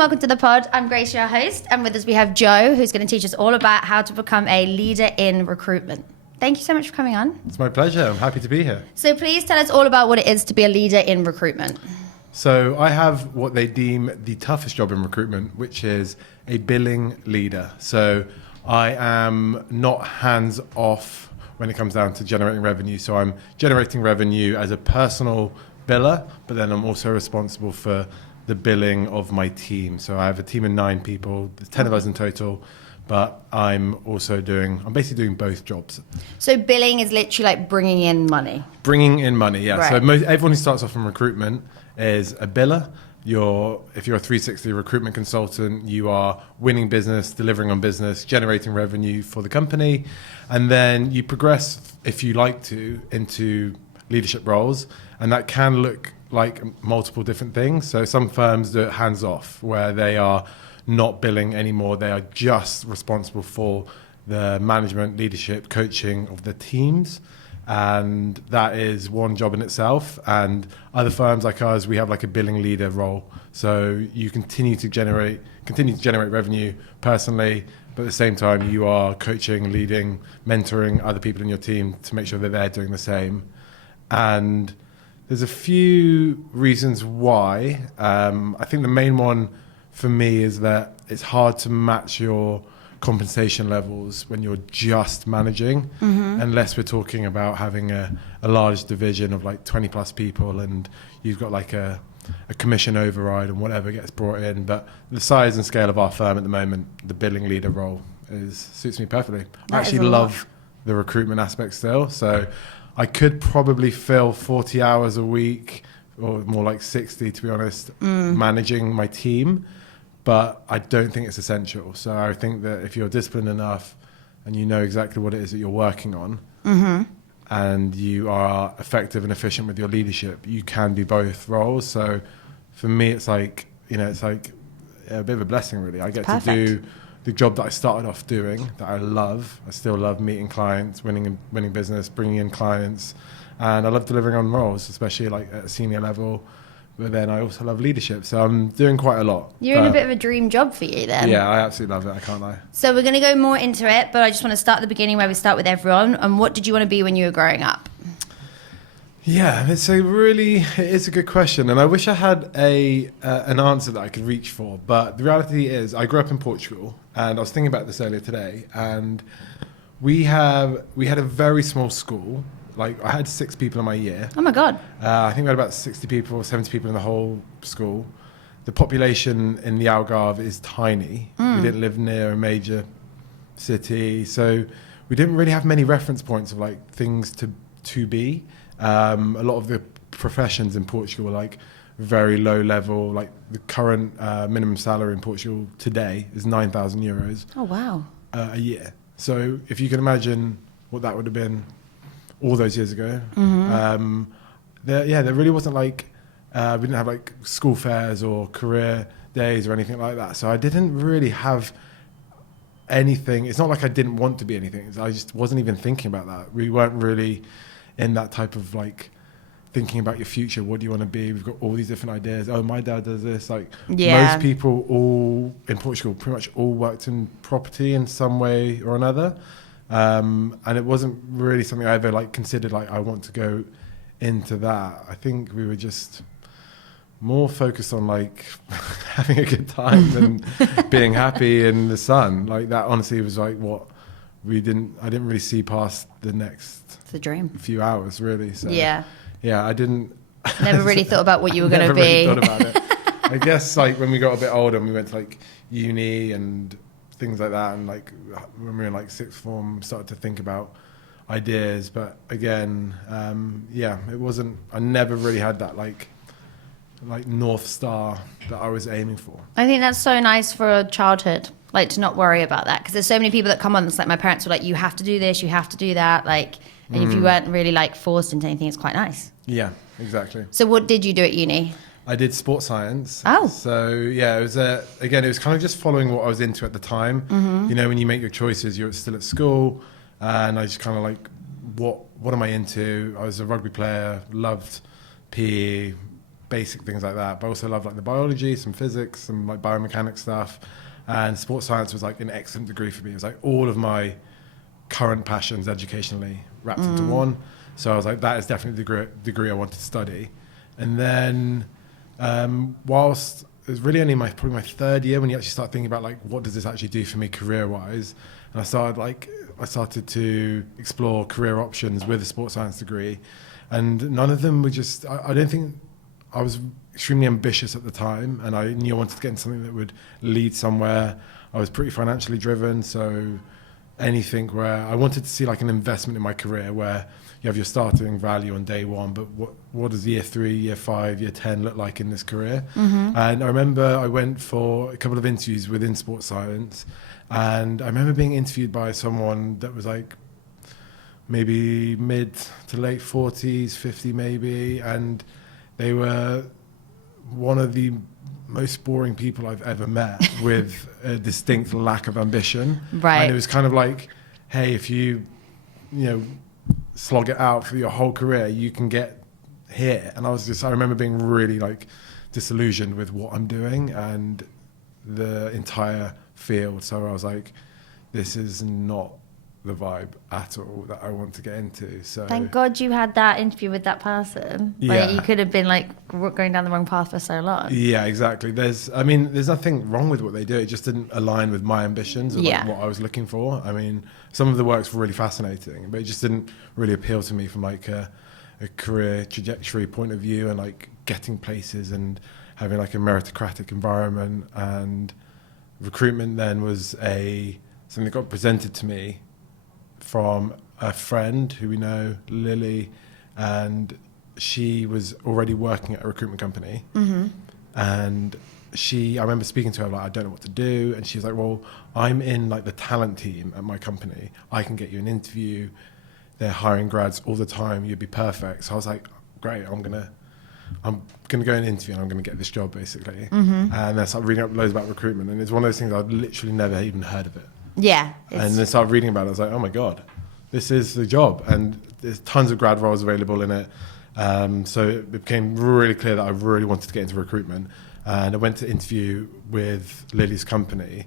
welcome to the pod. I'm Grace, your host, and with us we have Joe, who's going to teach us all about how to become a leader in recruitment. Thank you so much for coming on. It's my pleasure. I'm happy to be here. So please tell us all about what it is to be a leader in recruitment. So I have what they deem the toughest job in recruitment, which is a billing leader. So I am not hands off when it comes down to generating revenue. So I'm generating revenue as a personal biller, but then I'm also responsible for the billing of my team. So I have a team of 9 people, there's 10 of us in total, but I'm basically doing both jobs. So billing is literally like bringing in money. Bringing in money, yeah. Right. So everyone who starts off in recruitment is a biller. If you're a 360 recruitment consultant, you are winning business, delivering on business, generating revenue for the company. And then you progress, if you like to, into leadership roles. And that can look like multiple different things. So some firms do it hands off, where they are not billing anymore. They are just responsible for the management, leadership, coaching of the teams. And that is one job in itself. And other firms like ours, we have like a billing leader role. So you continue to generate revenue personally, but at the same time you are coaching, leading, mentoring other people in your team to make sure that they're doing the same. And there's a few reasons why. I think the main one for me is that it's hard to match your compensation levels when you're just managing, unless we're talking about having a large division of like 20 plus people and you've got like a commission override and whatever gets brought in. But the size and scale of our firm at the moment, the billing leader role suits me perfectly. I actually love the recruitment aspect still. So I could probably fill 40 hours a week, or more like 60 to be honest, managing my team. But I don't think it's essential. So I think that if you're disciplined enough and you know exactly what it is that you're working on, and you are effective and efficient with your leadership, you can do both roles. So for me, it's like a bit of a blessing, really. I get to do the job that I started off doing, that I love. I still love meeting clients, winning business, bringing in clients, and I love delivering on roles, especially like at a senior level. But then I also love leadership, so I'm doing quite a lot. You're in a bit of a dream job for you then. Yeah, I absolutely love it, I can't lie. So we're going to go more into it, but I just want to start at the beginning where we start with everyone. And what did you want to be when you were growing up? Yeah, it is a good question, and I wish I had an answer that I could reach for. But the reality is, I grew up in Portugal, and I was thinking about this earlier today, and we had a very small school. Like, I had 6 people in my year. Oh my God. I think we had about 60 people, 70 people in the whole school. The population in the Algarve is tiny. We didn't live near a major city, so we didn't really have many reference points of like things to be. A lot of the professions in Portugal were like very low level. Like the current minimum salary in Portugal today is €9,000. Oh wow. A year. So if you can imagine what that would have been all those years ago. There really wasn't like, we didn't have like school fairs or career days or anything like that. So I didn't really have anything. It's not like I didn't want to be anything. I just wasn't even thinking about that. We weren't really in that type of like thinking about your future. What do you want to be? We've got all these different ideas. Oh, my dad does this. Like most people all in Portugal pretty much all worked in property in some way or another. And it wasn't really something I ever like considered like I want to go into that. I think we were just more focused on like having a good time and being happy in the sun. Like that honestly was like what I didn't really see past the next It's a dream. few hours really. So yeah, I didn't never really thought about what you were going to be. Never really thought about it. I guess like when we got a bit older and we went to like uni and things like that, and like when we were in like 6th form started to think about ideas, but again it wasn't, I never really had that like North Star that I was aiming for. I think that's so nice for a childhood, like to not worry about that, because there's so many people that come on, it's like my parents were like, you have to do this, you have to do that, like, and if you weren't really like forced into anything, it's quite nice. Yeah, exactly. So what did you do at uni? I did sports science. Oh. So yeah, it was again, it was kind of just following what I was into at the time. You know, when you make your choices, you're still at school, and I just kind of like, what am I into? I was a rugby player, loved PE, basic things like that. But I also love like the biology, some physics, some like biomechanics stuff. And sports science was like an excellent degree for me. It was like all of my current passions educationally wrapped into one. So I was like, that is definitely the degree I wanted to study. And then whilst it was really only probably my third year when you actually start thinking about like, what does this actually do for me career-wise? And I started to explore career options with a sports science degree. And none of them were just, I don't think, I was extremely ambitious at the time, and I knew I wanted to get into something that would lead somewhere. I was pretty financially driven, so anything where I wanted to see like an investment in my career where you have your starting value on day one, but what does year 3, year 5, year 10 look like in this career? And I remember I went for a couple of interviews within sports science, and I remember being interviewed by someone that was like maybe mid to late 40s, 50 maybe, and they were one of the most boring people I've ever met with a distinct lack of ambition. Right. And it was kind of like, hey, if you slog it out for your whole career, you can get here. And I remember being really like disillusioned with what I'm doing and the entire field. So I was like, this is not the vibe at all that I want to get into. So thank God you had that interview with that person. Yeah. Like, you could have been like going down the wrong path for so long. Yeah, exactly. There's nothing wrong with what they do. It just didn't align with my ambitions or like what I was looking for. I mean, some of the work's really fascinating, but it just didn't really appeal to me from like a career trajectory point of view and like getting places and having like a meritocratic environment. And recruitment then was something that got presented to me from a friend who we know, Lily, and she was already working at a recruitment company. And I remember speaking to her like, I don't know what to do, and she was like, well, I'm in like the talent team at my company, I can get you an interview, they're hiring grads all the time, you'd be perfect. So I was like, great, I'm gonna go and interview and I'm gonna get this job basically. And then I started reading up loads about recruitment, and it's one of those things I'd literally never even heard of it. Yeah. And then started reading about it. I was like, oh my God, this is the job. And there's tons of grad roles available in it. So it became really clear that I really wanted to get into recruitment. And I went to interview with Lily's company,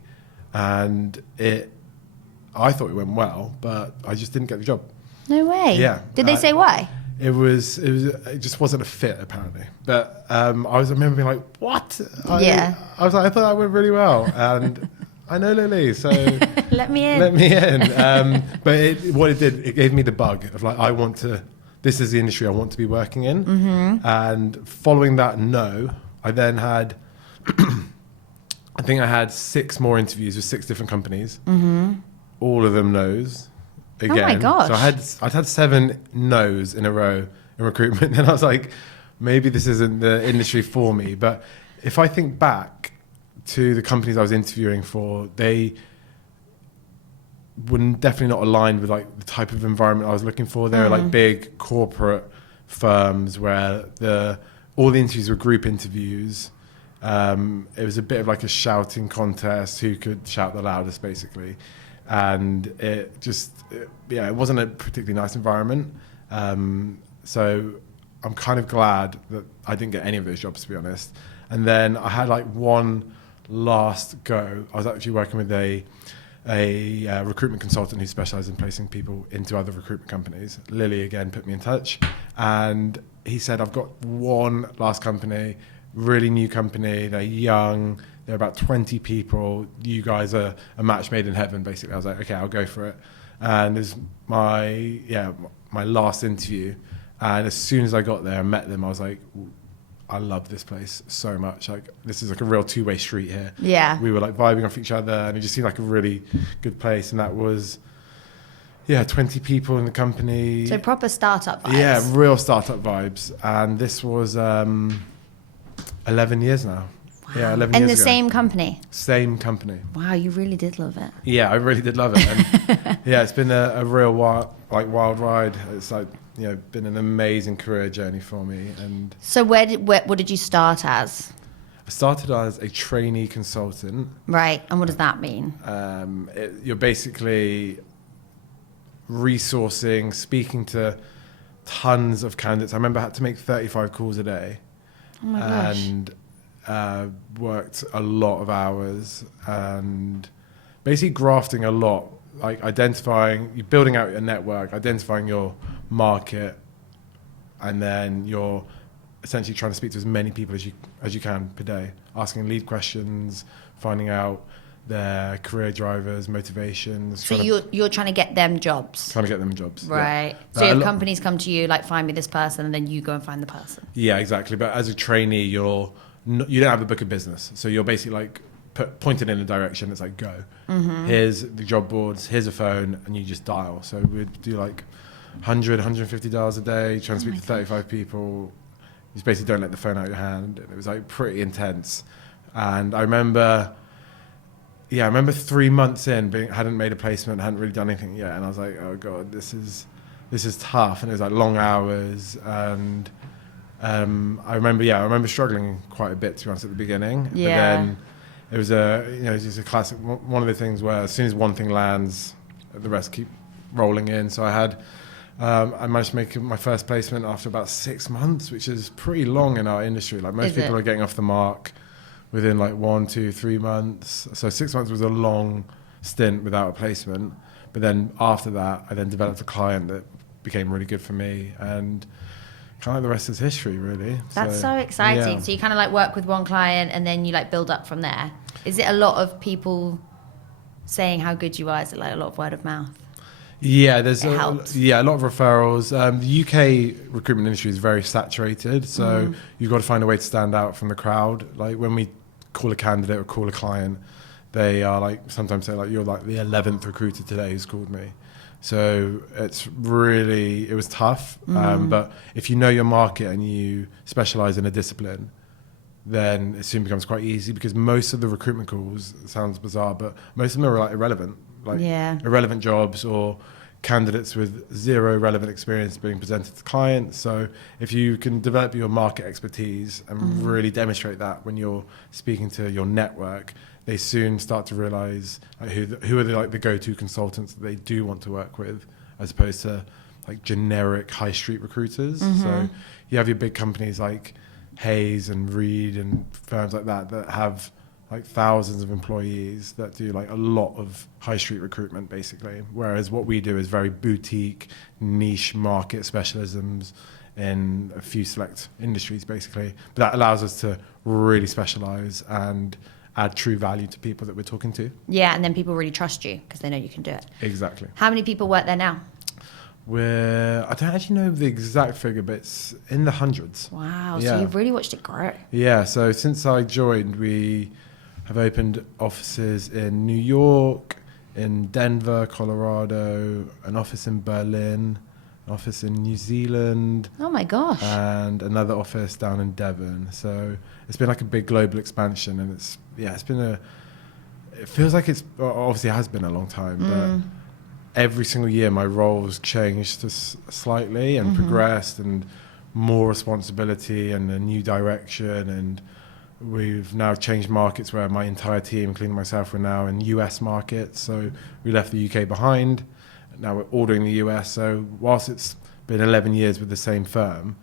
and I thought it went well, but I just didn't get the job. No way. Yeah. Did they say why? It just wasn't a fit apparently. But I remember being like, what? I was like, I thought that went really well. And I know Lily, so let me in. But it gave me the bug of like, this is the industry I want to be working in. And following that, I then had, I think I had 6 more interviews with 6 different companies. All of them no's again. Oh my gosh. So I'd had 7 no's in a row in recruitment. And I was like, maybe this isn't the industry for me. But if I think back to the companies I was interviewing for, they were definitely not aligned with like the type of environment I was looking for. They were like big corporate firms where all the interviews were group interviews. It was a bit of like a shouting contest, who could shout the loudest basically. And it wasn't a particularly nice environment. So I'm kind of glad that I didn't get any of those jobs, to be honest. And then I had like one last go. I was actually working with a recruitment consultant who specialized in placing people into other recruitment companies. Lily again put me in touch, and he said, I've got one last company, really new company, they're young, they're about 20 people, you guys are a match made in heaven basically. I was like, okay, I'll go for it. And it's my last interview, and as soon as I got there and met them, I was like, I love this place so much. Like, this is like a real two-way street here. Yeah. We were like vibing off each other, and it just seemed like a really good place. And that was, 20 people in the company. So proper startup vibes. Yeah, real startup vibes. And this was 11 years now. Wow. Yeah, 11 years in the ago. same company? Same company. Wow, you really did love it. Yeah, I really did love it. And it's been a real wild ride. It's like, been an amazing career journey for me. And so what did you start as? I started as a trainee consultant. Right, and what does that mean? You're basically resourcing, speaking to tons of candidates. I remember I had to make 35 calls a day. Oh my gosh. and worked a lot of hours and basically grafting a lot, like building out your network, identifying your market, and then you're essentially trying to speak to as many people as you can per day, asking lead questions, finding out their career drivers, motivations. So you're trying to get them jobs. Trying to get them jobs. Right. Yeah. So if companies come to you, like, find me this person, and then you go and find the person. Yeah, exactly. But as a trainee, you don't have a book of business. So you're basically like pointed in a direction. It's like, go. Mm-hmm. Here's the job boards. Here's a phone. And you just dial. So we'd do like 100, 150 dials a day, trying to speak to 35 people. You just basically don't let the phone out of your hand. And it was like pretty intense. And I remember 3 months in, hadn't made a placement, hadn't really done anything yet. And I was like, oh God, this is tough. And it was like long hours. And I remember struggling quite a bit, to be honest, at the beginning. Yeah. But then it was it's just a classic, one of the things where as soon as one thing lands, the rest keep rolling in. So I managed to make my first placement after about 6 months, which is pretty long in our industry. Like most people are getting off the mark within like 1, 2, 3 months. So 6 months was a long stint without a placement. But then after that, I then developed a client that became really good for me, and kind of the rest is history, really. That's so exciting. Yeah. So you kind of like work with one client and then you like build up from there. Is it a lot of people saying how good you are? Is it like a lot of word of mouth? Yeah, there's It a helps. lot of referrals. The UK recruitment industry is very saturated, so you've got to find a way to stand out from the crowd. Like when we call a candidate or call a client, they are like, sometimes say like, you're like the 11th recruiter today who's called me. So it was tough. But if you know your market and you specialize in a discipline, then it soon becomes quite easy, because most of the recruitment calls, it sounds bizarre, but most of them are like irrelevant, irrelevant jobs or candidates with zero relevant experience being presented to clients. So if you can develop your market expertise and really demonstrate that when you're speaking to your network, they soon start to realize like, who are the go-to consultants that they do want to work with, as opposed to like generic high street recruiters. So you have your big companies like Hayes and Reed and firms like that have like thousands of employees that do like a lot of high street recruitment basically, whereas what we do is very boutique, niche market specialisms in a few select industries basically. But that allows us to really specialize and add true value to people that we're talking to. Yeah, and then people really trust you because they know you can do it. Exactly. How many people work there now? I don't actually know the exact figure, but it's in the hundreds. Wow, Yeah. so you've really watched it grow. Yeah, so since I joined, we have opened offices in New York, in Denver, Colorado, an office in Berlin, an office in New Zealand, Oh my gosh. and another office down in Devon. So it's been like a big global expansion, and it feels like obviously it has been a long time, but every single year my role's changed slightly and progressed, and more responsibility and a new direction. And we've now changed markets where my entire team, including myself, we're now in US markets. So we left the UK behind. Now we're ordering the US. So whilst it's been 11 years with the same firm,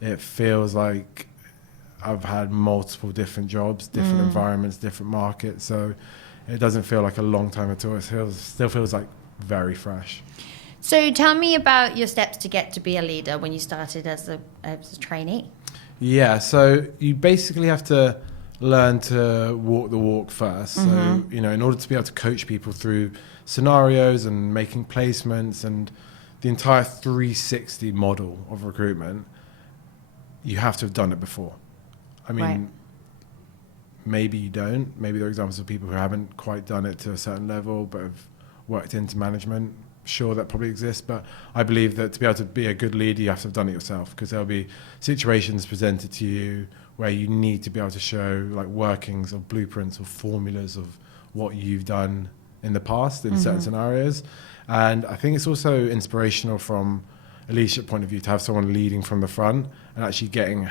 it feels like I've had multiple different jobs, different environments, different markets. So it doesn't feel like a long time at all. It still feels like very fresh. So tell me about your steps to get to be a leader when you started as a trainee. Yeah, so you basically have to learn to walk the walk first. So, in order to be able to coach people through scenarios and making placements and the entire 360 model of recruitment, you have to have done it before. I mean, Right. maybe you don't. Maybe there are examples of people who haven't quite done it to a certain level but have worked into management. Sure, that probably exists, but I believe that to be able to be a good leader, you have to have done it yourself, because there'll be situations presented to you where you need to be able to show like workings of blueprints or formulas of what you've done in the past in certain scenarios. And I think it's also inspirational from a leadership point of view to have someone leading from the front and actually getting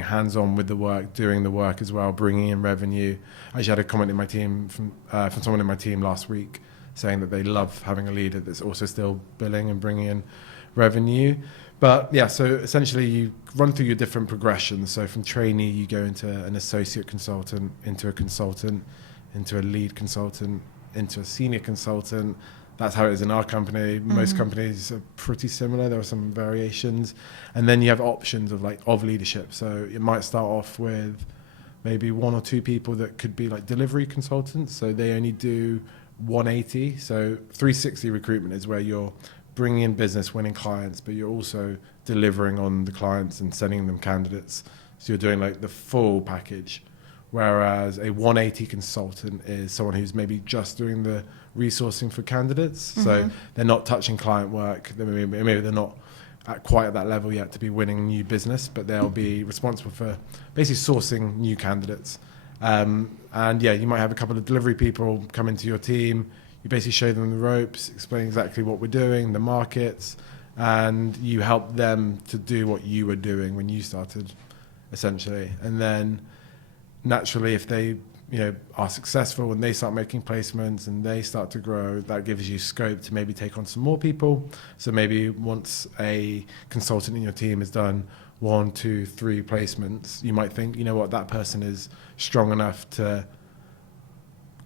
hands-on with the work, doing the work as well, bringing in revenue. I actually had a comment in my team from someone in my team last week saying that they love having a leader that's also still billing and bringing in revenue. But yeah, so essentially you run through your different progressions. So from trainee, you go into an associate consultant, into a consultant, into a lead consultant, into a senior consultant. That's how it is in our company. Most companies are pretty similar. There are some variations. And then you have options of leadership. So it might start off with maybe one or two people that could be like delivery consultants. So they only do 180. So 360 recruitment is where you're bringing in business, winning clients, but you're also delivering on the clients and sending them candidates. So you're doing like the full package. Whereas a 180 consultant is someone who's maybe just doing the resourcing for candidates. So they're not touching client work. Maybe they're not quite at that level yet to be winning new business, but they'll be responsible for basically sourcing new candidates. And yeah, you might have a couple of delivery people come into your team. You basically show them the ropes, explain exactly what we're doing, the markets, and you help them to do what you were doing when you started, essentially. And then naturally, if they are successful and they start making placements and they start to grow, that gives you scope to maybe take on some more people. So maybe once a consultant in your team has done 1, 2, 3 placements, you might think, you know what, that person is strong enough to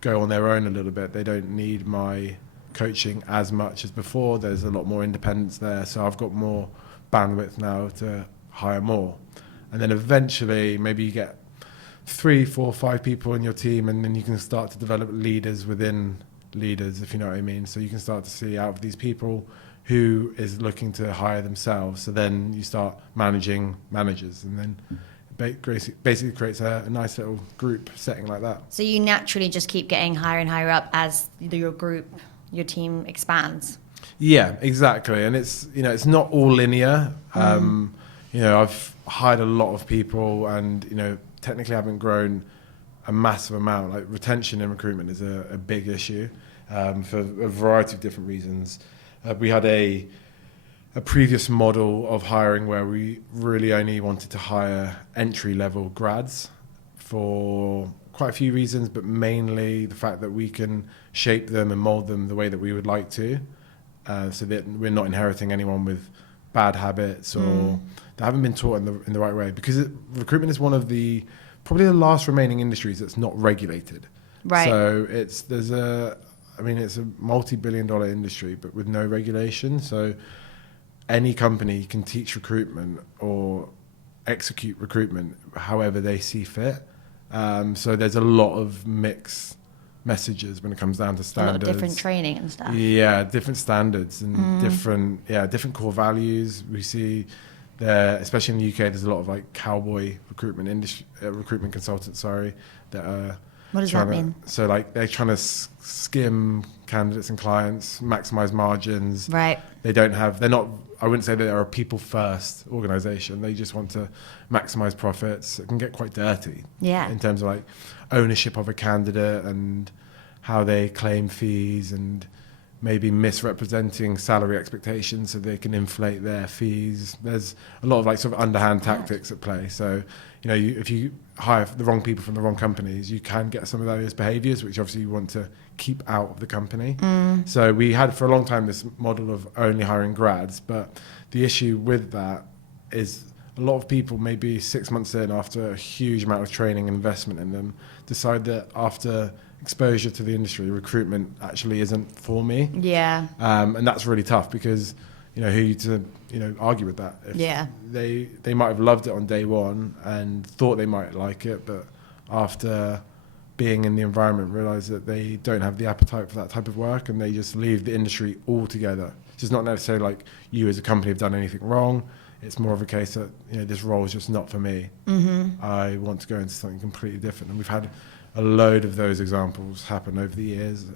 go on their own a little bit. They don't need my coaching as much as before. There's a lot more independence there. So I've got more bandwidth now to hire more. And then eventually maybe you get 3, 4, 5 people in your team, and then you can start to develop leaders within leaders, if you know what I mean. So you can start to see out of these people who is looking to hire themselves. So then you start managing managers, and then basically creates a nice little group setting like that. So you naturally just keep getting higher and higher up as your your team expands. Yeah, exactly. And it's not all linear. I've hired a lot of people, and technically haven't grown a massive amount. Like retention in recruitment is a big issue for a variety of different reasons. We had a previous model of hiring where we really only wanted to hire entry-level grads for quite a few reasons, but mainly the fact that we can shape them and mold them the way that we would like to, so that we're not inheriting anyone with bad habits or that haven't been taught in the right way. Because recruitment is one of probably the last remaining industries that's not regulated. Right. So it's a multi-billion-dollar industry, but with no regulation. So any company can teach recruitment or execute recruitment however they see fit. So there's a lot of mixed messages when it comes down to standards. A lot of different training and stuff. Yeah, different standards and different core values. We see there, especially in the UK, there's a lot of like cowboy recruitment consultants, that are. What does that mean? So like they're trying to skim candidates and clients, maximize margins. Right. I wouldn't say that they're a people first organization. They just want to maximize profits. It can get quite dirty. Yeah. In terms of like ownership of a candidate and how they claim fees and maybe misrepresenting salary expectations so they can inflate their fees. There's a lot of like sort of underhand tactics at play. So, if you hire the wrong people from the wrong companies, you can get some of those behaviors, which obviously you want to keep out of the company. So we had for a long time this model of only hiring grads, but the issue with that is a lot of people, maybe 6 months in, after a huge amount of training and investment in them, decide that after exposure to the industry, recruitment actually isn't for me. Yeah. And that's really tough because, who are you to, argue with that? Yeah. They might have loved it on day one and thought they might like it, but after being in the environment, realize that they don't have the appetite for that type of work and they just leave the industry altogether. It's just not necessarily like you as a company have done anything wrong. It's more of a case that, this role is just not for me. I want to go into something completely different. And we've had a load of those examples happen over the years.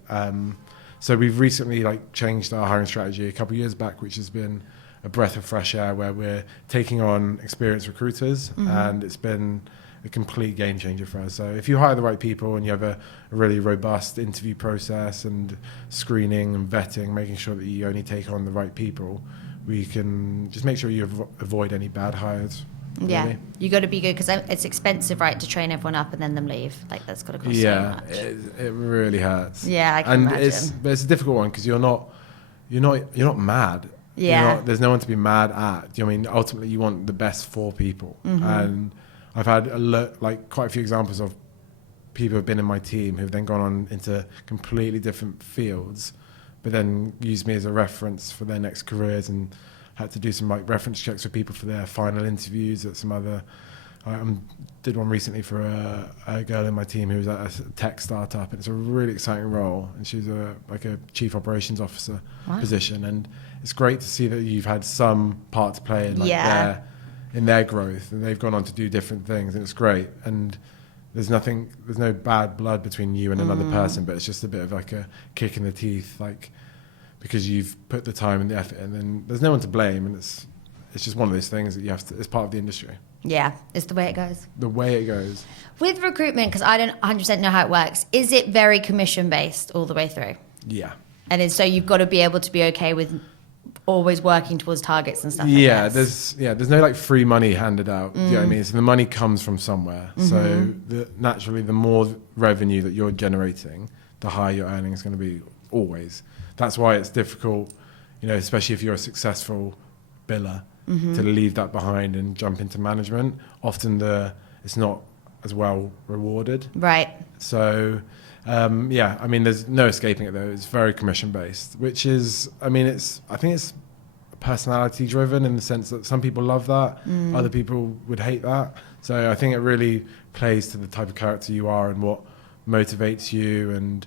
So we've recently changed our hiring strategy a couple of years back, which has been a breath of fresh air where we're taking on experienced recruiters, and it's been a complete game changer for us. So if you hire the right people and you have a really robust interview process and screening and vetting, making sure that you only take on the right people, we can just make sure you avoid any bad hires. Yeah, really. You got to be good because it's expensive, right, to train everyone up and then them leave. That's got to cost so much. It really hurts. Yeah, I can imagine. But it's a difficult one because you're not mad. Yeah. There's no one to be mad at. Do you know what I mean? Ultimately, you want the best for people. And I've had quite a few examples of people who've been in my team who've then gone on into completely different fields, but then used me as a reference for their next careers, and had to do some like reference checks for people for their final interviews at some other. I did one recently for a girl in my team who was at a tech startup, and it's a really exciting role, and she's a chief operations officer position, and it's great to see that you've had some part to play in their growth, and they've gone on to do different things, and it's great. And there's no bad blood between you and another person, but it's just a bit of like a kick in the teeth, like because you've put the time and the effort in, and there's no one to blame, and it's just one of those things that you have to. It's part of the industry. Yeah, it's the way it goes. The way it goes. With recruitment, because I don't 100% know how it works, is it very commission based all the way through? Yeah. And so you've got to be able to be okay with always working towards targets and stuff like that. There's no like free money handed out. Do you know what I mean? So the money comes from somewhere. So naturally, the more revenue that you're generating, the higher your earning is going to be always. That's why it's difficult, especially if you're a successful biller, to leave that behind and jump into management. Often it's not as well rewarded. Right. So, there's no escaping it though. It's very commission based, which is, I think it's personality driven in the sense that some people love that, other people would hate that. So I think it really plays to the type of character you are and what motivates you. And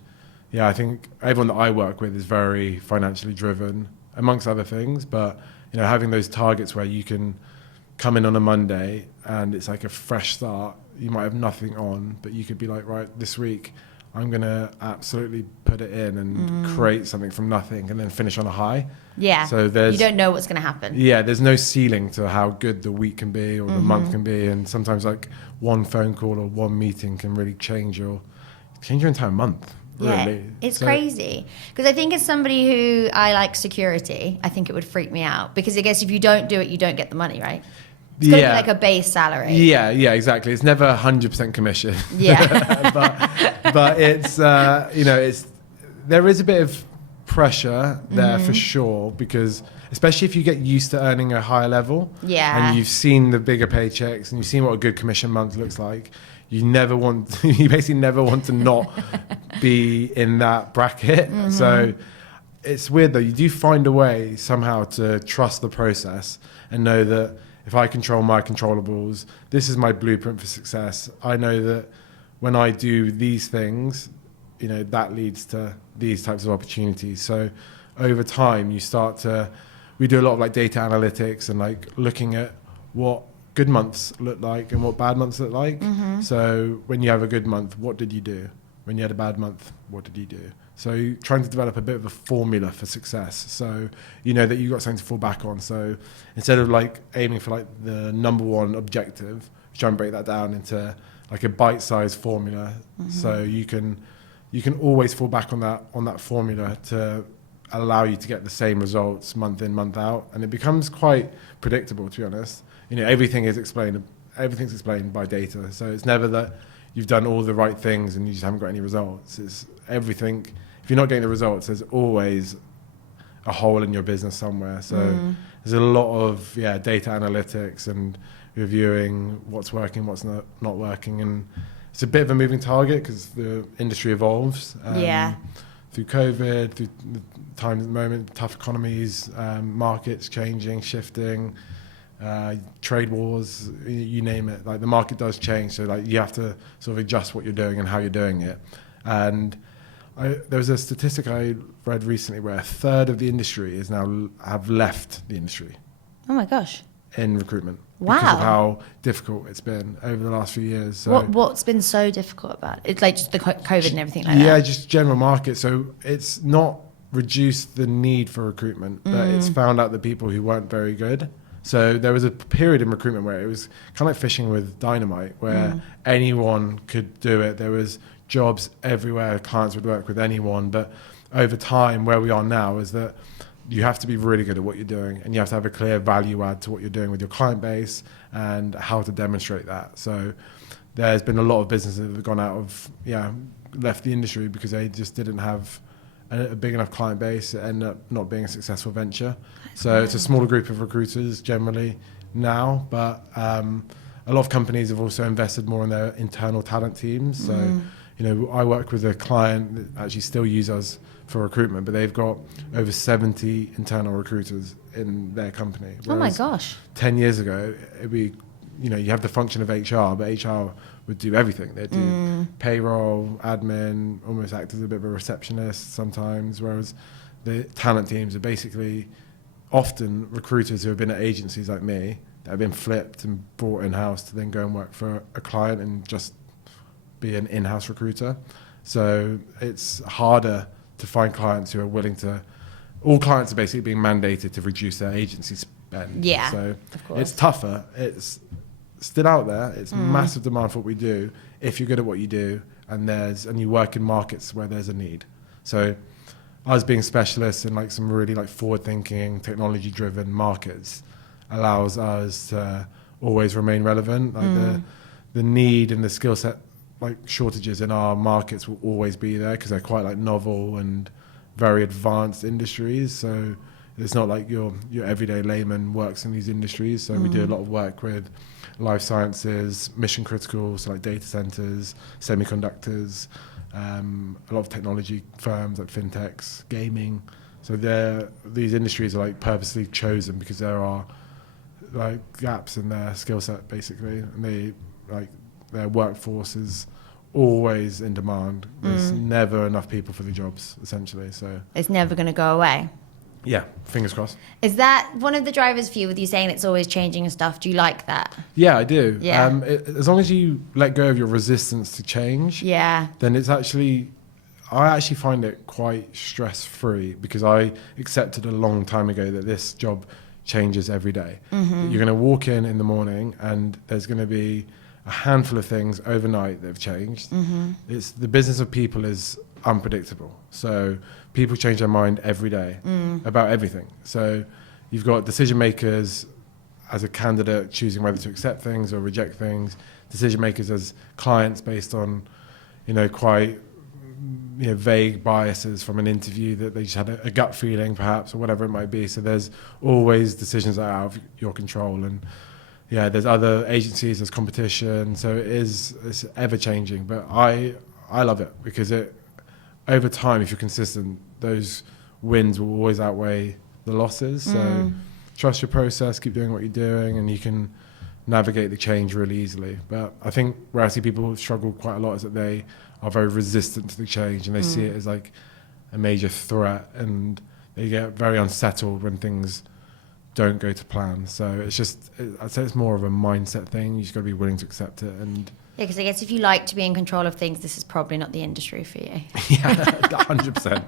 I think everyone that I work with is very financially driven, amongst other things, but having those targets where you can come in on a Monday and it's like a fresh start. You might have nothing on, but you could be like, right, this week I'm going to absolutely put it in and create something from nothing and then finish on a high. Yeah. So you don't know what's going to happen. Yeah, there's no ceiling to how good the week can be or the month can be. And sometimes like one phone call or one meeting can really change your entire month. Yeah, really. It's crazy. Because I think as somebody who I like security, I think it would freak me out. Because I guess if you don't do it, you don't get the money, right? It's got to be like a base salary. Yeah, exactly. It's never 100% commission. Yeah. but it's, there is a bit of pressure there for sure, because especially if you get used to earning a higher level and you've seen the bigger paychecks and you've seen what a good commission month looks like, you basically never want to not be in that bracket. So it's weird though. You do find a way somehow to trust the process and know that if I control my controllables, this is my blueprint for success. I know that when I do these things, that leads to these types of opportunities. So over time, we do a lot of like data analytics and like looking at what good months look like and what bad months look like. So when you have a good month, what did you do? When you had a bad month, what did you do? So trying to develop a bit of a formula for success. So you know that you've got something to fall back on. So instead of like aiming for like the number one objective, try and break that down into like a bite-sized formula. So you can always fall back on that formula to allow you to get the same results month in, month out. And it becomes quite predictable, to be honest. Everything's explained by data. So it's never that you've done all the right things and you just haven't got any results. It's everything. If you're not getting the results, there's always a hole in your business somewhere. So there's a lot of data analytics and reviewing what's working, what's not working. And it's a bit of a moving target because the industry evolves. Through COVID, through the times at the moment, tough economies, markets changing, shifting, trade wars, you name it. Like the market does change, so like you have to sort of adjust what you're doing and how you're doing it. And there was a statistic I read recently where a third of the industry have left the industry. Oh my gosh. In recruitment. Wow. Because of how difficult it's been over the last few years. So what's been so difficult about it? It's like just the COVID and everything like that? Yeah, just general market. So it's not reduced the need for recruitment, but it's found out the people who weren't very good. So there was a period in recruitment where it was kind of like fishing with dynamite, where anyone could do it. There was jobs everywhere. Clients would work with anyone. But over time, where we are now is that you have to be really good at what you're doing, and you have to have a clear value add to what you're doing with your client base and how to demonstrate that. So there's been a lot of businesses that have gone out of, left the industry because they just didn't have a big enough client base, it ended up not being a successful venture. So it's a smaller group of recruiters generally now, but a lot of companies have also invested more in their internal talent teams. So, you know, I work with a client that actually still use us for recruitment, but they've got over 70 internal recruiters in their company. Oh my gosh. 10 years ago, it'd be, you know, you have the function of HR, but HR would do everything. They'd do payroll, admin, almost act as a bit of a receptionist sometimes, whereas the talent teams are basically often recruiters who have been at agencies like me that have been flipped and brought in-house to then go and work for a client and just be an in-house recruiter. So it's harder to find clients who are willing to, all clients are basically being mandated to reduce their agency spend. Yeah, so of course. It's tougher. It's still out there. It's massive demand for what we do if you're good at what you do and you work in markets where there's a need. So us being specialists in like some really like forward-thinking, technology-driven markets allows us to always remain relevant. Like the need and the skill set like shortages in our markets will always be there because they're quite like novel and very advanced industries. So it's not like your everyday layman works in these industries. So we do a lot of work with life sciences, mission critical, so like data centers, semiconductors, a lot of technology firms like fintechs, gaming. So these industries are like purposely chosen because there are like gaps in their skill set basically, and they like their workforce is always in demand. There's never enough people for the jobs essentially. So It's never going to go away. yeah, fingers crossed. Is that one of the drivers for you with you saying it's always changing and stuff? Do you like that? Yeah, I do. Yeah. As long as you let go of your resistance to change, Yeah. then I actually find it quite stress-free because I accepted a long time ago that this job changes every day. You're going to walk in the morning and there's going to be a handful of things overnight that have changed. It's the business of people is unpredictable. So people change their mind every day about everything. So you've got decision makers as a candidate choosing whether to accept things or reject things, decision makers as clients based on, quite vague biases from an interview that they just had a gut feeling perhaps, or whatever it might be. So there's always decisions that are out of your control. And yeah, there's other agencies, there's competition. So it's ever changing, but I love it because over time, if you're consistent, those wins will always outweigh the losses. So trust your process, keep doing what you're doing, and you can navigate the change really easily. But I think where I see people struggle quite a lot is that they are very resistant to the change and they see it as like a major threat, and they get very unsettled when things don't go to plan. So I'd say it's more of a mindset thing. You just got to be willing to accept it. And yeah, because I guess if you like to be in control of things, this is probably not the industry for you. yeah, 100%.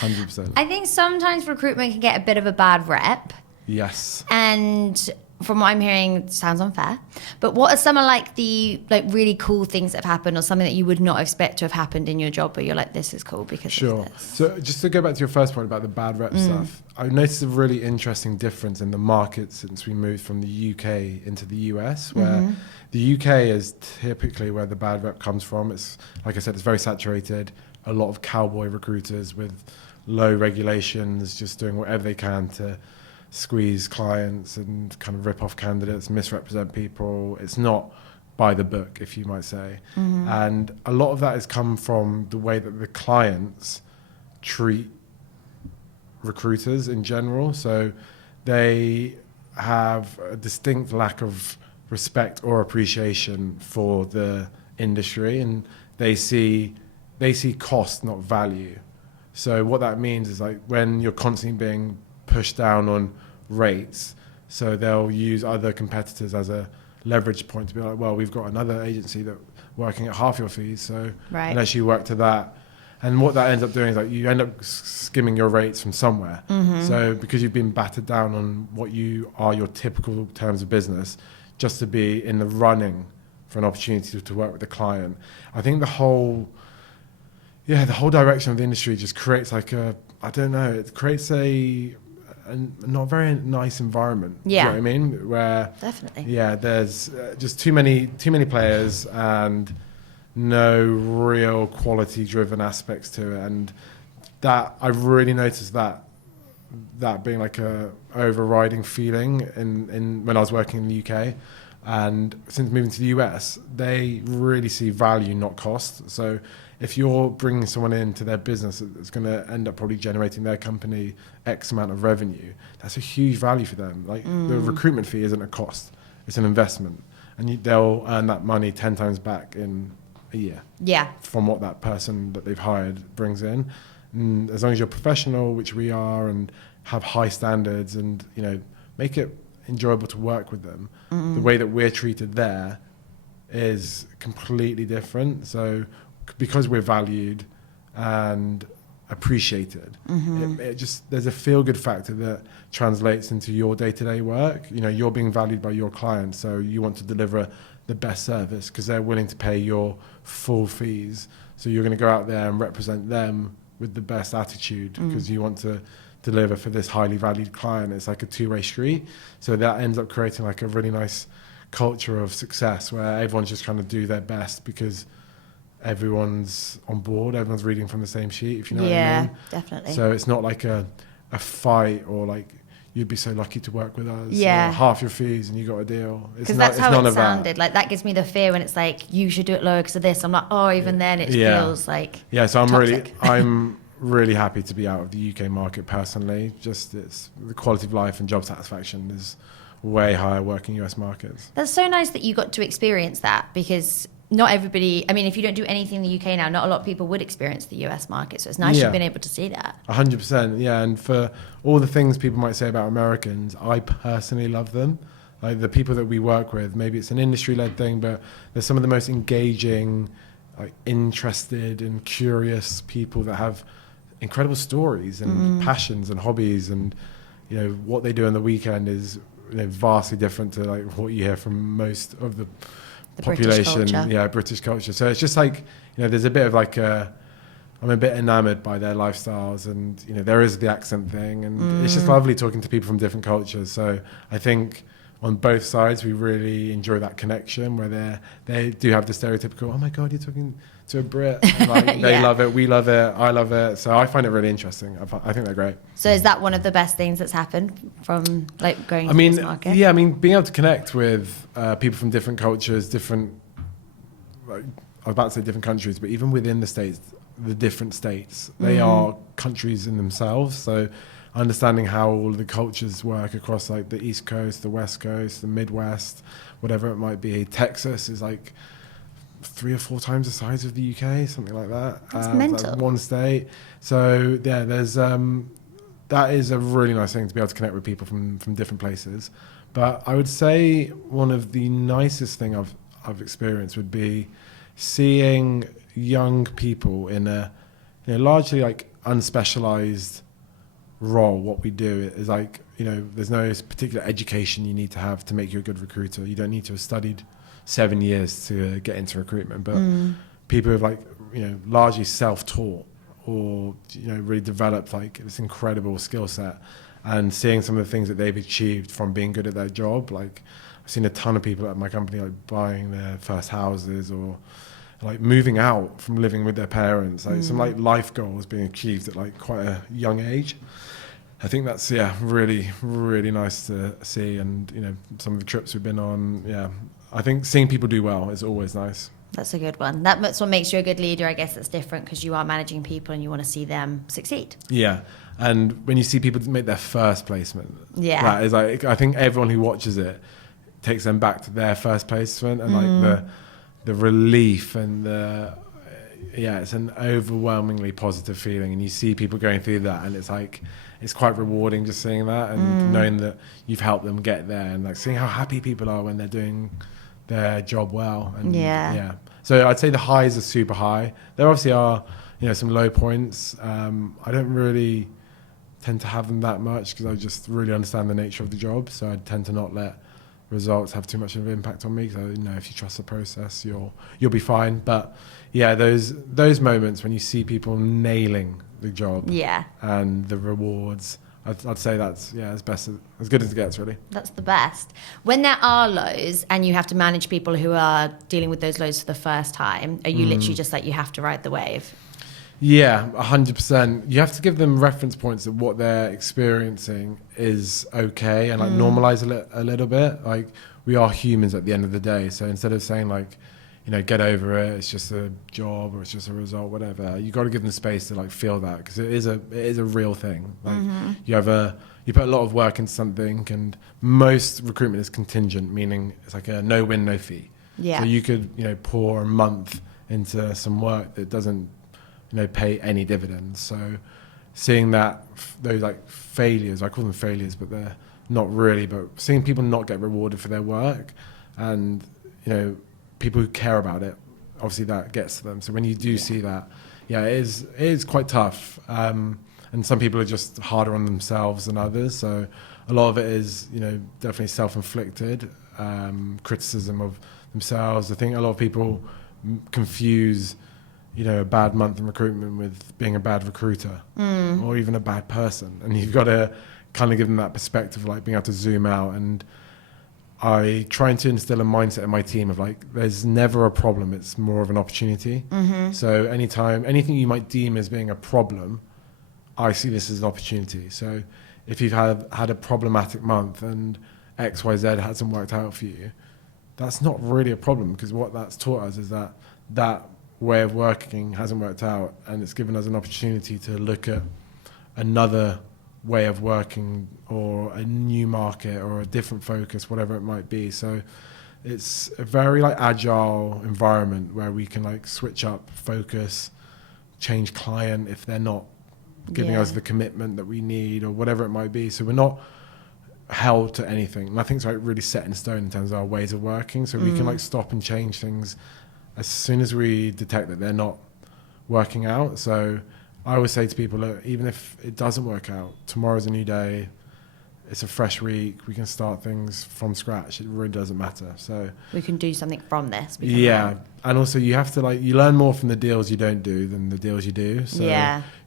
100%. I think sometimes recruitment can get a bit of a bad rep. Yes. And from what I'm hearing, it sounds unfair. But what are some of the really cool things that have happened, or something that you would not expect to have happened in your job, but you're like, this is cool because of this? So just to go back to your first point about the bad rep stuff, I've noticed a really interesting difference in the market since we moved from the UK into the US, where the UK is typically where the bad rep comes from. It's, like I said, it's very saturated, a lot of cowboy recruiters with low regulations, just doing whatever they can to squeeze clients and kind of rip off candidates, misrepresent people. It's not by the book, if you might say. And a lot of that has come from the way that the clients treat recruiters in general. So they have a distinct lack of respect or appreciation for the industry, and they see cost, not value. So what that means is like when you're constantly being pushed down on rates, so they'll use other competitors as a leverage point to be like, well, we've got another agency that working at half your fees, so unless you work to that. And what that ends up doing is like you end up skimming your rates from somewhere. So because you've been battered down on what you are your typical terms of business, just to be in the running for an opportunity to work with the client, I think the whole direction of the industry just creates it creates a not very nice environment. Yeah. Do you know what I mean? Where Definitely. Yeah, there's just too many players and no real quality driven aspects to it, and that I've really noticed that being like a overriding feeling in when I was working in the UK. And since moving to the US, they really see value, not cost. So if you're bringing someone into their business that's going to end up probably generating their company X amount of revenue, that's a huge value for them. Like the recruitment fee isn't a cost, it's an investment. And they'll earn that money 10 times back in a year. Yeah. From what that person that they've hired brings in. And as long as you're professional, which we are, and have high standards and, make it enjoyable to work with them, the way that we're treated there is completely different. So because we're valued and appreciated, it just, there's a feel-good factor that translates into your day-to-day work. You're being valued by your clients, so you want to deliver the best service because they're willing to pay your full fees. So you're going to go out there and represent them with the best attitude because you want to deliver for this highly valued client. It's like a two-way street. So that ends up creating like a really nice culture of success where everyone's just trying to do their best because everyone's on board, everyone's reading from the same sheet, if you know what I mean. Yeah, definitely. So it's not like a fight or like you'd be so lucky to work with us. Yeah. Or half your fees and you got a deal. Because that's how it sounded. Like that gives me the fear when it's like, you should do it lower because of this. I'm like, even then it feels like so toxic. I'm really happy to be out of the UK market personally. Just the quality of life and job satisfaction is way higher working US markets. That's so nice that you got to experience that because not everybody, I mean, if you don't do anything in the UK now, not a lot of people would experience the US market. So it's nice you've been able to see that. 100%, yeah. And for all the things people might say about Americans, I personally love them. Like the people that we work with, maybe it's an industry-led thing, but they're some of the most engaging, like interested and curious people that have incredible stories and passions and hobbies, and what they do on the weekend is vastly different to like what you hear from most of the population. British culture. So it's just like there's a bit of like I'm a bit enamored by their lifestyles, and there is the accent thing, and it's just lovely talking to people from different cultures. So I think on both sides we really enjoy that connection where they do have the stereotypical, oh my god, you're talking to a Brit, and like, they love it, we love it, I love it. So I find it really interesting. I think they're great. So is that one of the best things that's happened from like going to this market? Yeah, I mean being able to connect with people from different cultures, different, like, I was about to say different countries, but even within the states, the different states, they are countries in themselves. So understanding how all of the cultures work across like the East Coast, the West Coast, the Midwest, whatever it might be. Texas is like 3 or 4 times the size of the UK, something like that. That's mental. Like one state. So yeah, there's that is a really nice thing to be able to connect with people from different places. But I would say one of the nicest thing I've experienced would be seeing young people in a largely like unspecialized role. What we do is like there's no particular education you need to have to make you a good recruiter. You don't need to have studied 7 years to get into recruitment, but people who've like largely self-taught or really developed like this incredible skill set, and seeing some of the things that they've achieved from being good at their job. Like I've seen a ton of people at my company like buying their first houses or like moving out from living with their parents, like some like life goals being achieved at like quite a young age. I think that's really, really nice to see. And some of the trips we've been on, I think seeing people do well is always nice. That's a good one. That's what makes you a good leader. I guess it's different because you are managing people and you want to see them succeed. Yeah. And when you see people make their first placement, that is like, I think everyone who watches it takes them back to their first placement, and like the relief and it's an overwhelmingly positive feeling. And you see people going through that, and it's like, it's quite rewarding just seeing that and knowing that you've helped them get there, and like seeing how happy people are when they're doing their job well. And so I'd say the highs are super high. There obviously are some low points. I don't really tend to have them that much because I just really understand the nature of the job, so I tend to not let results have too much of an impact on me, because if you trust the process, you'll be fine. But those moments when you see people nailing the job and the rewards, I'd say that's as good as it gets, really. That's the best. When there are lows and you have to manage people who are dealing with those lows for the first time, are you literally just like, you have to ride the wave? Yeah, 100%. You have to give them reference points of what they're experiencing is okay, and like normalize a little bit. Like, we are humans at the end of the day. So instead of saying like, get over it, it's just a job or it's just a result, whatever, you got to give them space to like feel that, because it is a real thing. Like, you put a lot of work into something, and most recruitment is contingent, meaning it's like a no win, no fee. Yeah. So you could pour a month into some work that doesn't pay any dividends. So seeing those like failures, I call them failures, but they're not really, but seeing people not get rewarded for their work, and people who care about it, obviously that gets to them. So when you do see that, it is quite tough, and some people are just harder on themselves than others. So a lot of it is definitely self-inflicted criticism of themselves. I think a lot of people confuse a bad month in recruitment with being a bad recruiter or even a bad person. And you've got to kind of give them that perspective, like being able to zoom out. And I try to instill a mindset in my team of like, there's never a problem, it's more of an opportunity. So anything you might deem as being a problem, I see this as an opportunity. So if you've had a problematic month and XYZ hasn't worked out for you, that's not really a problem, because what that's taught us is that way of working hasn't worked out, and it's given us an opportunity to look at another way of working or a new market or a different focus, whatever it might be. So it's a very like agile environment where we can like switch up focus, change client if they're not giving us the commitment that we need or whatever it might be. So we're not held to anything. Nothing's like really set in stone in terms of our ways of working. So we can like stop and change things as soon as we detect that they're not working out. So I always say to people, look, even if it doesn't work out, tomorrow's a new day, it's a fresh week, we can start things from scratch. It really doesn't matter. So we can do something from this. And also you have to you learn more from the deals you don't do than the deals you do. So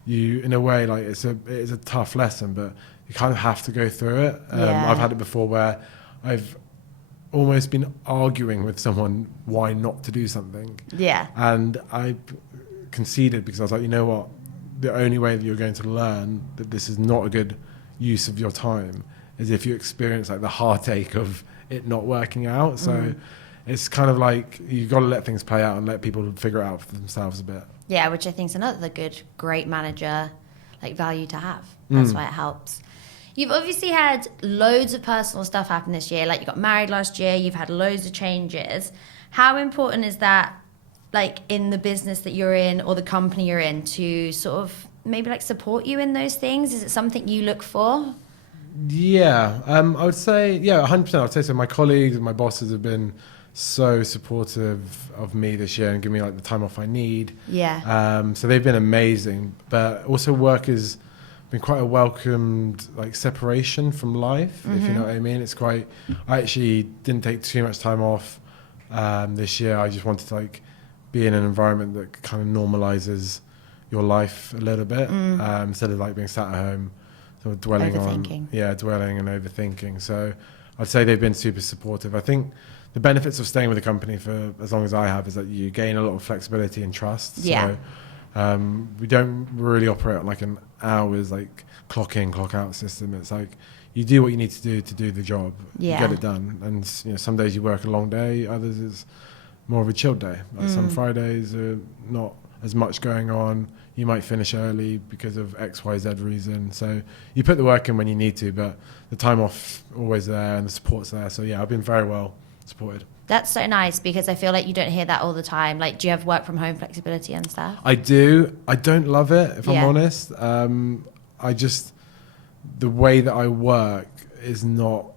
you, in a way, like it is a tough lesson, but you kind of have to go through it. I've had it before where I've almost been arguing with someone why not to do something. And I conceded, because I was like, you know what? The only way that you're going to learn that this is not a good use of your time is if you experience like the heartache of it not working out. So it's kind of like you've got to let things play out and let people figure it out for themselves a bit. Yeah, which I think is another great manager like value to have. That's why it helps. You've obviously had loads of personal stuff happen this year. Like, you got married last year, you've had loads of changes. How important is that, like, in the business that you're in or the company you're in, to sort of maybe like support you in those things? Is it something you look for? Yeah, I would say, 100%. I would say so. My colleagues and my bosses have been so supportive of me this year and give me like the time off I need. So they've been amazing. But also work has been quite a welcomed like separation from life, if you know what I mean. It's quite, I actually didn't take too much time off this year. I just wanted to like be in an environment that kind of normalizes your life a little bit, instead of like being sat at home sort of dwelling and overthinking. So I'd say they've been super supportive. I think the benefits of staying with a company for as long as I have is that you gain a lot of flexibility and trust. So we don't really operate on like an hours like clock in, clock out system. It's like you do what you need to do the job. You get it done. And some days you work a long day, others is more of a chill day. Like some Fridays are not as much going on. You might finish early because of XYZ reason. So you put the work in when you need to, but the time off always there and the support's there. So I've been very well supported. That's so nice, because I feel like you don't hear that all the time. Like, do you have work from home flexibility and stuff? I do. I don't love it, if I'm honest. The way that I work is not,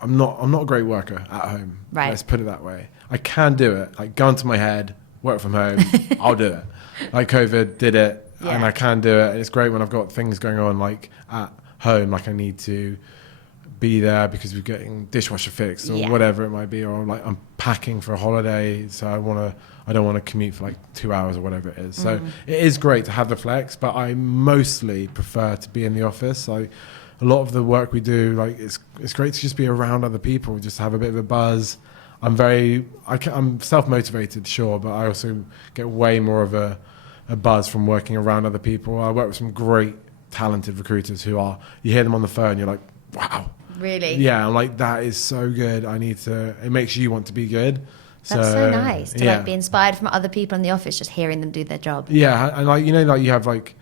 I'm not a great worker at home. Right. Let's put it that way. I can do it. Like, gun to my head, work from home, I'll do it. Like COVID did it, and I can do it. And it's great when I've got things going on like at home, like I need to be there because we're getting dishwasher fixed or whatever it might be, or like I'm packing for a holiday, so I don't want to commute for like 2 hours or whatever it is. So it is great to have the flex, but I mostly prefer to be in the office. Like, a lot of the work we do, like it's great to just be around other people, just have a bit of a buzz. I'm self-motivated, sure, but I also get way more of a a buzz from working around other people. I work with some great talented recruiters who are, you hear them on the phone, you're like, wow. Really? Yeah, I'm like, that is so good. It makes you want to be good. That's so nice to like be inspired from other people in the office, just hearing them do their job. Yeah, and like, you know, like you have like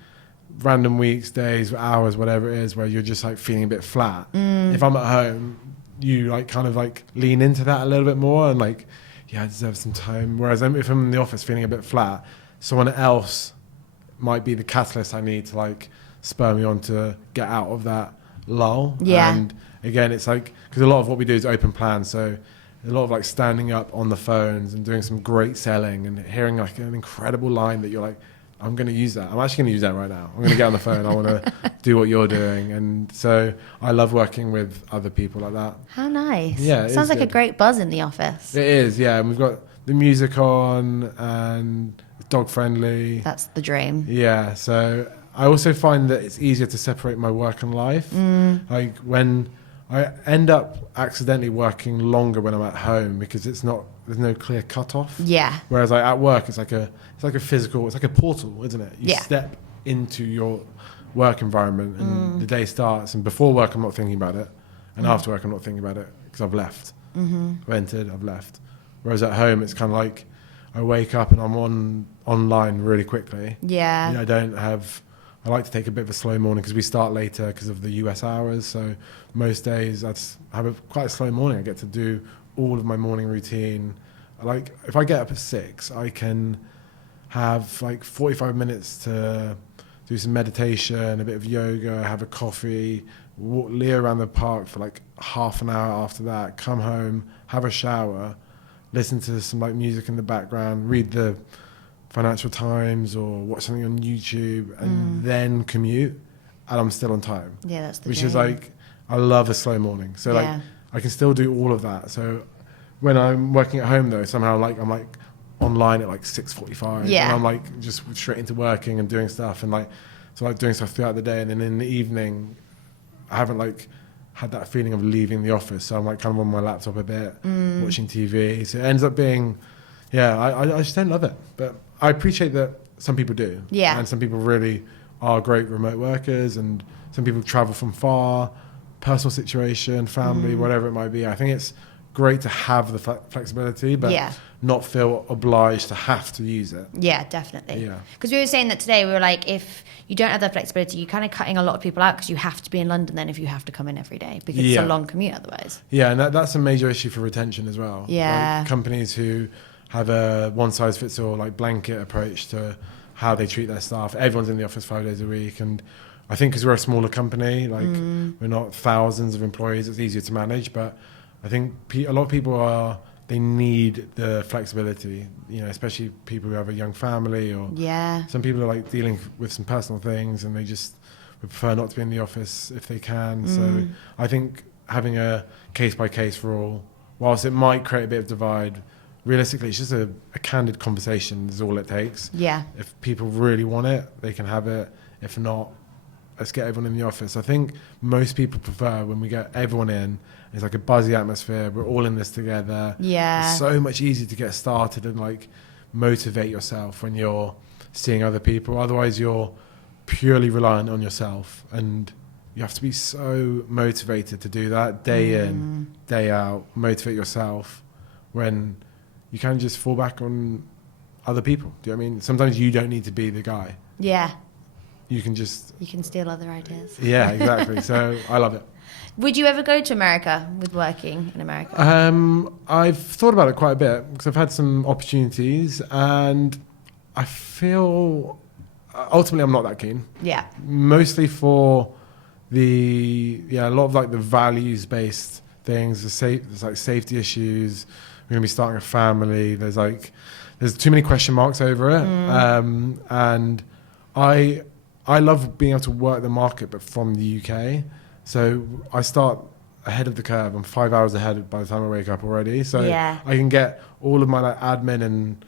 random weeks, days, hours, whatever it is, where you're just like feeling a bit flat. If I'm at home, you like kind of like lean into that a little bit more and like, yeah, I deserve some time. Whereas if I'm in the office feeling a bit flat, someone else might be the catalyst I need to like spur me on to get out of that lull. Yeah. And again, it's like, because a lot of what we do is open plan, so a lot of like standing up on the phones and doing some great selling and hearing like an incredible line that you're like, I'm going to use that. I'm actually going to use that right now. I'm going to get on the phone. I want to do what you're doing. And so I love working with other people like that. How nice. Yeah. Sounds like good. a great buzz in the office. It is, yeah. And we've got the music on and dog friendly. That's the dream. Yeah. So I also find that it's easier to separate my work and life. Like when I end up accidentally working longer when I'm at home because there's no clear cutoff. Yeah. Whereas like at work, it's like a physical, it's like a portal, isn't it? You step into your work environment and the day starts. And before work, I'm not thinking about it, and after work, I'm not thinking about it because I've left. I've entered, I've left. Whereas at home, it's kind of like I wake up and I'm online really quickly. Yeah. I like to take a bit of a slow morning because we start later because of the US hours. So most days I just have quite a slow morning. I get to do all of my morning routine. Like if I get up at 6, I can have like 45 minutes to do some meditation, a bit of yoga, have a coffee, walk Leah around the park for like half an hour after that, come home, have a shower, listen to some like music in the background, read the Financial Times or watch something on YouTube and then commute, and I'm still on time. Yeah, that's the Which dream. is like, I love a slow morning. So like I can still do all of that. So when I'm working at home though, somehow like I'm like online at like 6:45. Yeah. And I'm like just straight into working and doing stuff and like so like doing stuff throughout the day, and then in the evening I haven't like had that feeling of leaving the office. So I'm like kind of on my laptop a bit, watching TV. So it ends up being I just don't love it. But I appreciate that some people do. Yeah. And some people really are great remote workers, and some people travel from far, personal situation, family, whatever it might be. I think it's great to have the flexibility, but not feel obliged to have to use it. Yeah, definitely. Yeah. Because we were saying that today, we were like, if you don't have that flexibility, you're kind of cutting a lot of people out because you have to be in London then if you have to come in every day because it's a long commute otherwise. Yeah, and that's a major issue for retention as well. Yeah. Like companies who have a one-size-fits-all like blanket approach to how they treat their staff. Everyone's in the office 5 days a week, and I think because we're a smaller company, like we're not thousands of employees, it's easier to manage. But I think a lot of people they need the flexibility, you know, especially people who have a young family, or some people are like dealing with some personal things and they just would prefer not to be in the office if they can. So I think having a case-by-case rule, whilst it might create a bit of divide, realistically, it's just a candid conversation is all it takes. Yeah. If people really want it, they can have it. If not, let's get everyone in the office. I think most people prefer when we get everyone in, it's like a buzzy atmosphere. We're all in this together. Yeah. It's so much easier to get started and like motivate yourself when you're seeing other people. Otherwise, you're purely reliant on yourself, and you have to be so motivated to do that day in, day out, motivate yourself when you can just fall back on other people. Do you know what I mean? Sometimes you don't need to be the guy. Yeah. You can steal other ideas. Yeah, exactly. So I love it. Would you ever go to America with working in America? I've thought about it quite a bit because I've had some opportunities, and I feel ultimately I'm not that keen. Yeah. Mostly for a lot of like the values based things. There's like safety issues. We're going to be starting a family. There's too many question marks over it. And I love being able to work the market, but from the UK. So I start ahead of the curve. I'm 5 hours ahead by the time I wake up already. So I can get all of my like admin and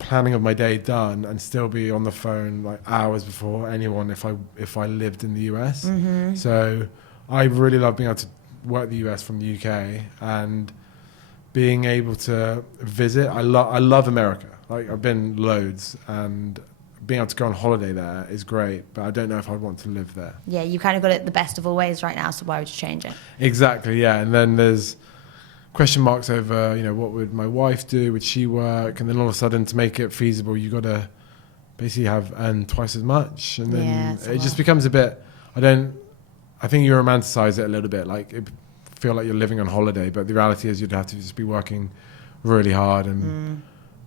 planning of my day done and still be on the phone like hours before anyone if I lived in the US. So I really love being able to work the US from the UK and being able to visit. I love America. Like I've been loads, being able to go on holiday there is great, but I don't know if I'd want to live there. Yeah, you kind of got it the best of all ways right now, so why would you change it? Exactly, yeah. And then there's question marks over, what would my wife do? Would she work? And then all of a sudden, to make it feasible, you got to basically earn twice as much. And then it just becomes a bit, I think you romanticize it a little bit. Like, it feel like you're living on holiday, but the reality is you'd have to just be working really hard, and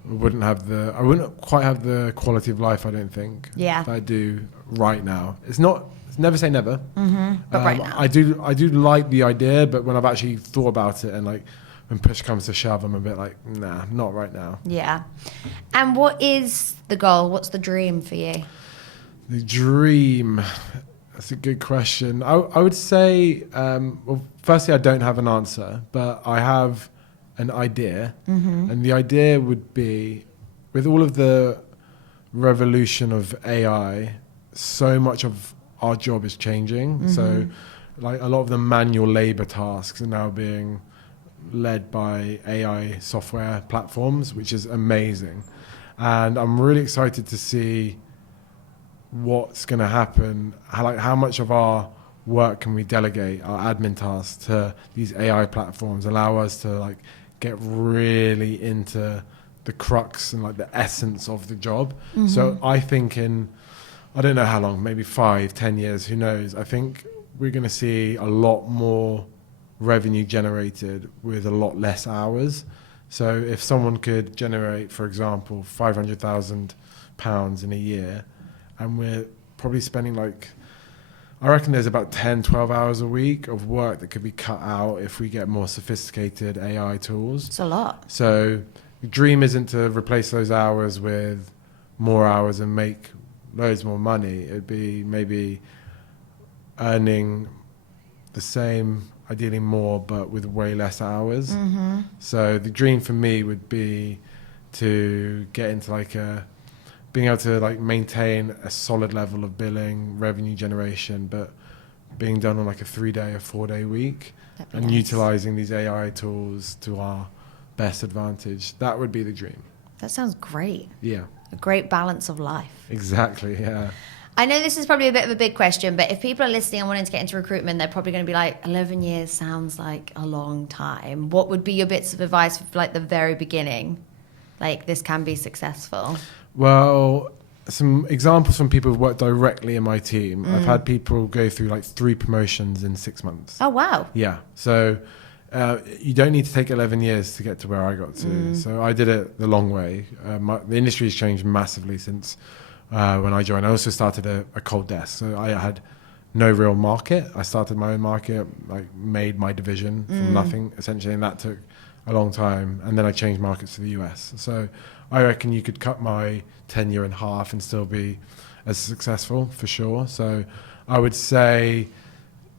I wouldn't quite have the quality of life, I don't think, that I do right now. It's never say never. But right now, I do like the idea, but when I've actually thought about it, and like when push comes to shove, I'm a bit like, nah, not right now. Yeah. And what is the goal? What's the dream for you? The dream, that's a good question. I would say, well, firstly, I don't have an answer, but I have an idea. And the idea would be, with all of the revolution of AI, so much of our job is changing. So like a lot of the manual labor tasks are now being led by AI software platforms, which is amazing. And I'm really excited to see what's going to happen. How much of our work can we delegate, our admin tasks, to these AI platforms, allow us to like get really into the crux and like the essence of the job. So I think I don't know how long, maybe 5-10 years, who knows? I think we're going to see a lot more revenue generated with a lot less hours. So if someone could generate, for example, £500,000 in a year, and we're probably spending I reckon there's about 10-12 hours a week of work that could be cut out if we get more sophisticated AI tools. It's a lot. So the dream isn't to replace those hours with more hours and make loads more money. It'd be maybe earning the same, ideally more, but with way less hours. So the dream for me would be to get into being able to maintain a solid level of billing, revenue generation, but being done on a 3-day or 4-day week, and utilizing these AI tools to our best advantage. That would be the dream. That sounds great. Yeah. A great balance of life. Exactly, yeah. I know this is probably a bit of a big question, but if people are listening and wanting to get into recruitment, they're probably going to be like, 11 years sounds like a long time. What would be your bits of advice for the very beginning? This can be successful. Well, some examples from people who've worked directly in my team. I've had people go through 3 promotions in 6 months. Oh, wow. Yeah. So you don't need to take 11 years to get to where I got to. So I did it the long way. The industry has changed massively since when I joined. I also started a cold desk. So I had no real market. I started my own market, made my division from nothing, essentially, and that took a long time. And then I changed markets to the US. So I reckon you could cut my tenure in half and still be as successful, for sure. So I would say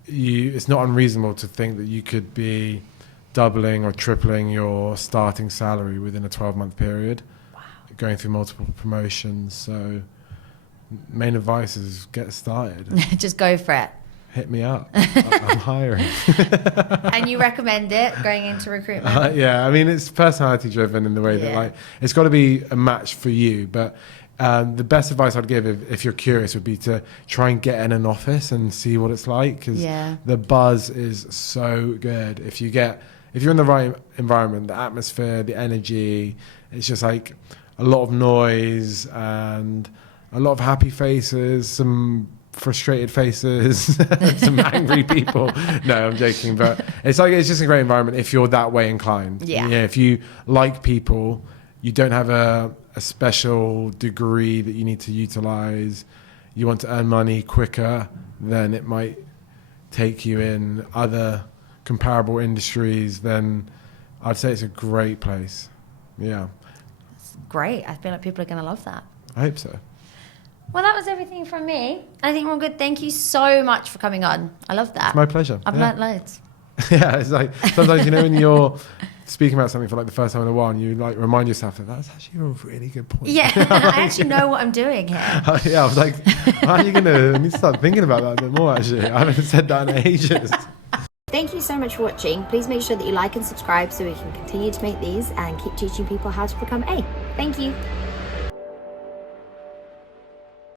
it's not unreasonable to think that you could be doubling or tripling your starting salary within a 12-month period. Wow. Going Going through multiple promotions. So main advice is get started. Just go for it. Hit me up. I'm hiring. And you recommend it going into recruitment? Yeah, I mean, it's personality driven in the way that it's got to be a match for you. But the best advice I'd give if you're curious would be to try and get in an office and see what it's like, because the buzz is so good. If you're in the right environment, the atmosphere, the energy, it's just a lot of noise and a lot of happy faces, some frustrated faces, some angry people. No, I'm joking, but it's just a great environment if you're that way inclined. Yeah. If you like people, you don't have a special degree that you need to utilize, you want to earn money quicker, then it might take you in other comparable industries, then I'd say it's a great place. Yeah. It's great. I feel like people are going to love that. I hope so. Well, that was everything from me. I think we're good. Thank you so much for coming on. I love that. It's my pleasure. I've learnt loads. Yeah, it's sometimes, when you're speaking about something for the first time in a while, and you remind yourself that's actually a really good point. Yeah, I actually know what I'm doing here. Yeah, I was like, how are you I need to start thinking about that a bit more, actually. I haven't said that in ages. Thank you so much for watching. Please make sure that you like and subscribe so we can continue to make these and keep teaching people how to become A. Thank you.